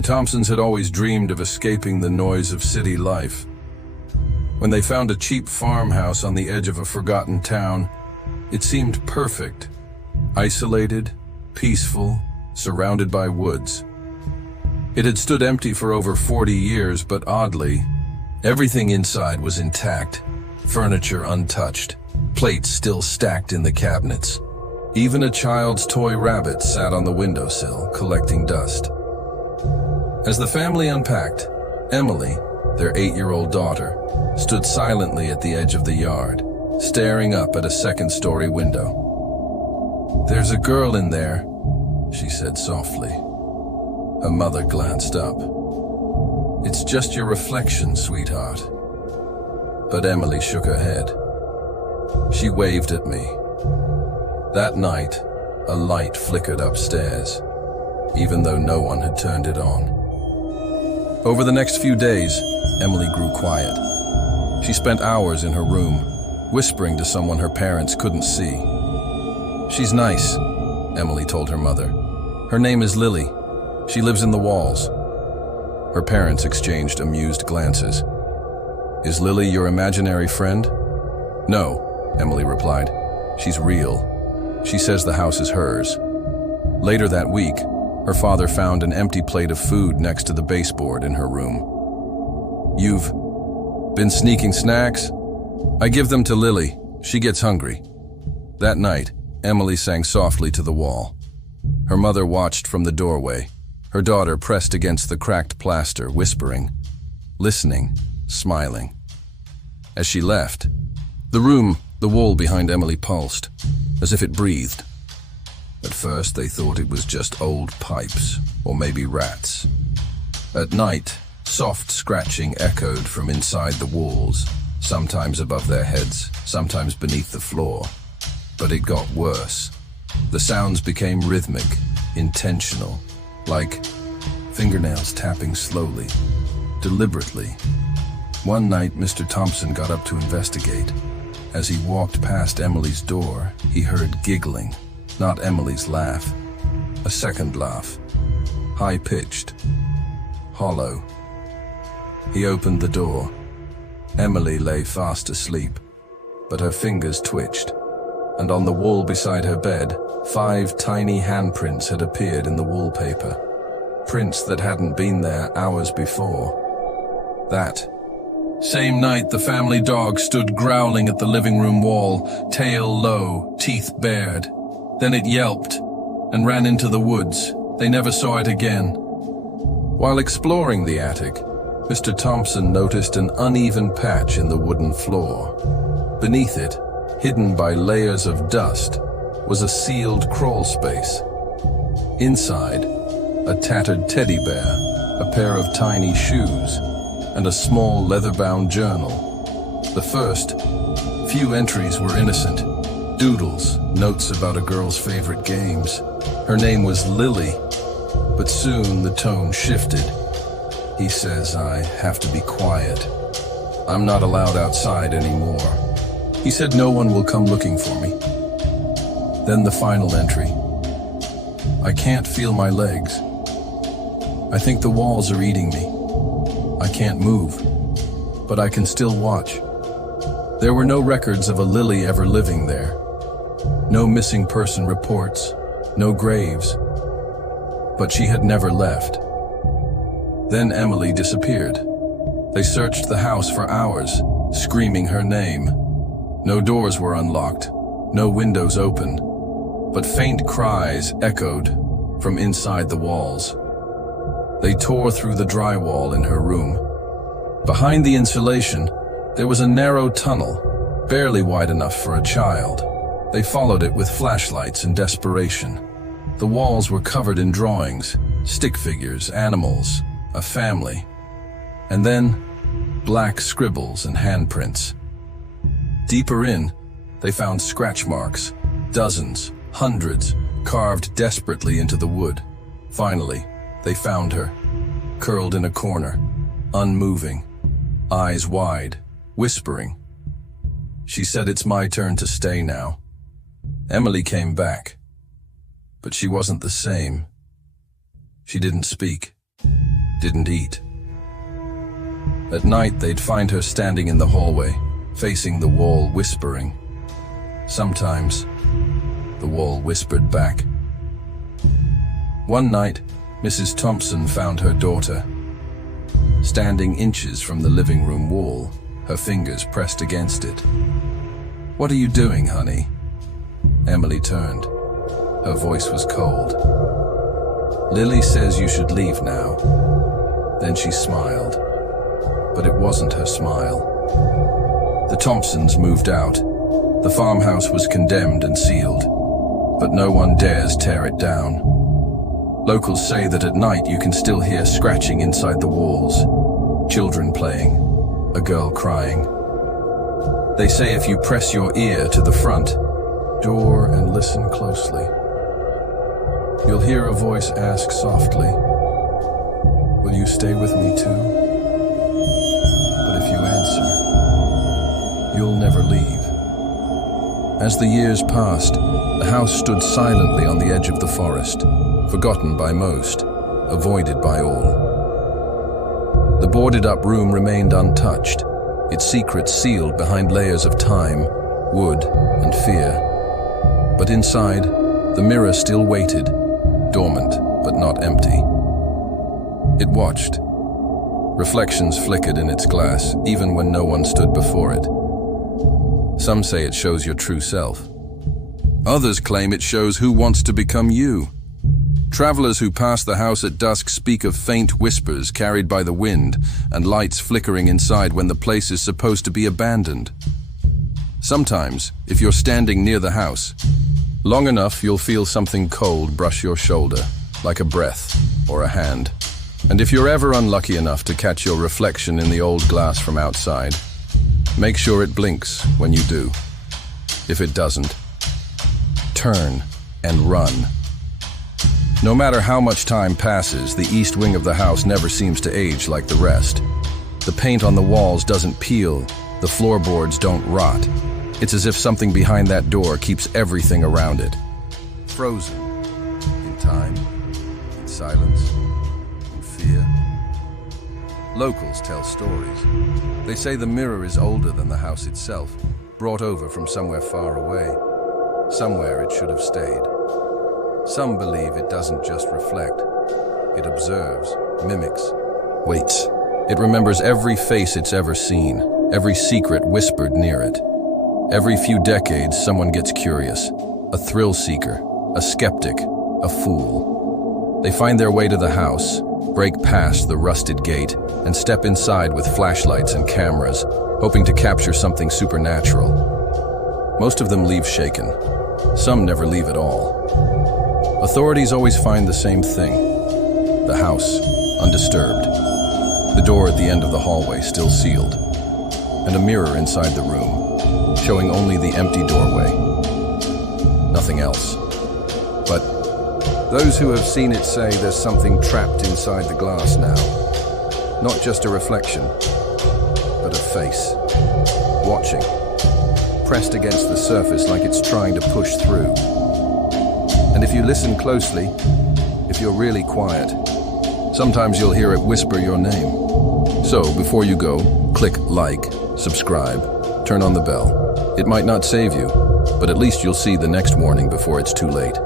The Thompsons had always dreamed of escaping the noise of city life. When they found a cheap farmhouse on the edge of a forgotten town, it seemed perfect. Isolated, peaceful, surrounded by woods. It had stood empty for over 40 years, but oddly, everything inside was intact, furniture untouched, plates still stacked in the cabinets. Even a child's toy rabbit sat on the windowsill, collecting dust. As the family unpacked, Emily, their 8-year-old daughter, stood silently at the edge of the yard, staring up at a second-story window. "There's a girl in there," she said softly. Her mother glanced up. "It's just your reflection, sweetheart." But Emily shook her head. She waved at me. That night, a light flickered upstairs, even though no one had turned it on. Over the next few days, Emily grew quiet. She spent hours in her room, whispering to someone her parents couldn't see. "She's nice," Emily told her mother. "Her name is Lily. She lives in the walls." Her parents exchanged amused glances. "Is Lily your imaginary friend?" "No," Emily replied. "She's real. She says the house is hers." Later that week, her father found an empty plate of food next to the baseboard in her room. "You've been sneaking snacks?" "I give them to Lily. She gets hungry." That night, Emily sang softly to the wall. Her mother watched from the doorway, her daughter pressed against the cracked plaster, whispering, listening, smiling. As she left, the wall behind Emily pulsed, as if it breathed. At first, they thought it was just old pipes, or maybe rats. At night, soft scratching echoed from inside the walls, sometimes above their heads, sometimes beneath the floor. But it got worse. The sounds became rhythmic, intentional, like fingernails tapping slowly, deliberately. One night, Mr. Thompson got up to investigate. As he walked past Emily's door, he heard giggling, not Emily's laugh. A second laugh, high-pitched, hollow. He opened the door. Emily lay fast asleep, but her fingers twitched, and on the wall beside her bed, 5 tiny handprints had appeared in the wallpaper. Prints that hadn't been there hours before. That same night, the family dog stood growling at the living room wall, tail low, teeth bared. Then it yelped and ran into the woods. They never saw it again. While exploring the attic, Mr. Thompson noticed an uneven patch in the wooden floor. Beneath it, hidden by layers of dust, was a sealed crawl space. Inside, a tattered teddy bear, a pair of tiny shoes, and a small leather-bound journal. The first few entries were innocent. Doodles, notes about a girl's favorite games. Her name was Lily, but soon the tone shifted. He says, "I have to be quiet. I'm not allowed outside anymore." He said no one will come looking for me. Then the final entry. "I can't feel my legs. I think the walls are eating me. I can't move, but I can still watch." There were no records of a Lily ever living there. No missing person reports, no graves. But she had never left. Then Emily disappeared. They searched the house for hours, screaming her name. No doors were unlocked, no windows open, but faint cries echoed from inside the walls. They tore through the drywall in her room. Behind the insulation, there was a narrow tunnel, barely wide enough for a child. They followed it with flashlights in desperation. The walls were covered in drawings, stick figures, animals, a family. And then, black scribbles and handprints. Deeper in, they found scratch marks, dozens, hundreds, carved desperately into the wood. Finally, they found her, curled in a corner, unmoving, eyes wide, whispering. She said, "It's my turn to stay now." Emily came back, but she wasn't the same. She didn't speak. didn't eat. At night, they'd find her standing in the hallway, facing the wall, whispering. Sometimes, the wall whispered back. One night, Mrs. Thompson found her daughter, standing inches from the living room wall, her fingers pressed against it. "What are you doing, honey?" Emily turned. Her voice was cold. "Lily says you should leave now." Then she smiled, but it wasn't her smile. The Thompsons moved out. The farmhouse was condemned and sealed, but no one dares tear it down. Locals say that at night you can still hear scratching inside the walls, children playing, a girl crying. They say if you press your ear to the front door and listen closely, you'll hear a voice ask softly, "Will you stay with me too?" But if you answer, you'll never leave. As the years passed, the house stood silently on the edge of the forest, forgotten by most, avoided by all. The boarded-up room remained untouched, its secrets sealed behind layers of time, wood, and fear. But inside, the mirror still waited, dormant but not empty. It watched. Reflections flickered in its glass, even when no one stood before it. Some say it shows your true self. Others claim it shows who wants to become you. Travelers who pass the house at dusk speak of faint whispers carried by the wind and lights flickering inside when the place is supposed to be abandoned. Sometimes, if you're standing near the house, long enough you'll feel something cold brush your shoulder, like a breath or a hand. And if you're ever unlucky enough to catch your reflection in the old glass from outside, make sure it blinks when you do. If it doesn't, turn and run. No matter how much time passes, the east wing of the house never seems to age like the rest. The paint on the walls doesn't peel, the floorboards don't rot. It's as if something behind that door keeps everything around it frozen, in time, in silence, in fear. Locals tell stories. They say the mirror is older than the house itself, brought over from somewhere far away, somewhere it should have stayed. Some believe it doesn't just reflect, it observes, mimics, waits. It remembers every face it's ever seen, every secret whispered near it. Every few decades, someone gets curious, a thrill seeker, a skeptic, a fool. They find their way to the house, break past the rusted gate, and step inside with flashlights and cameras, hoping to capture something supernatural. Most of them leave shaken. Some never leave at all. Authorities always find the same thing: the house, undisturbed, the door at the end of the hallway still sealed, and a mirror inside the room, showing only the empty doorway. Nothing else. But those who have seen it say there's something trapped inside the glass now. Not just a reflection, but a face, watching, pressed against the surface like it's trying to push through. And if you listen closely, if you're really quiet, sometimes you'll hear it whisper your name. So before you go, click like, subscribe, turn on the bell. It might not save you, but at least you'll see the next warning before it's too late.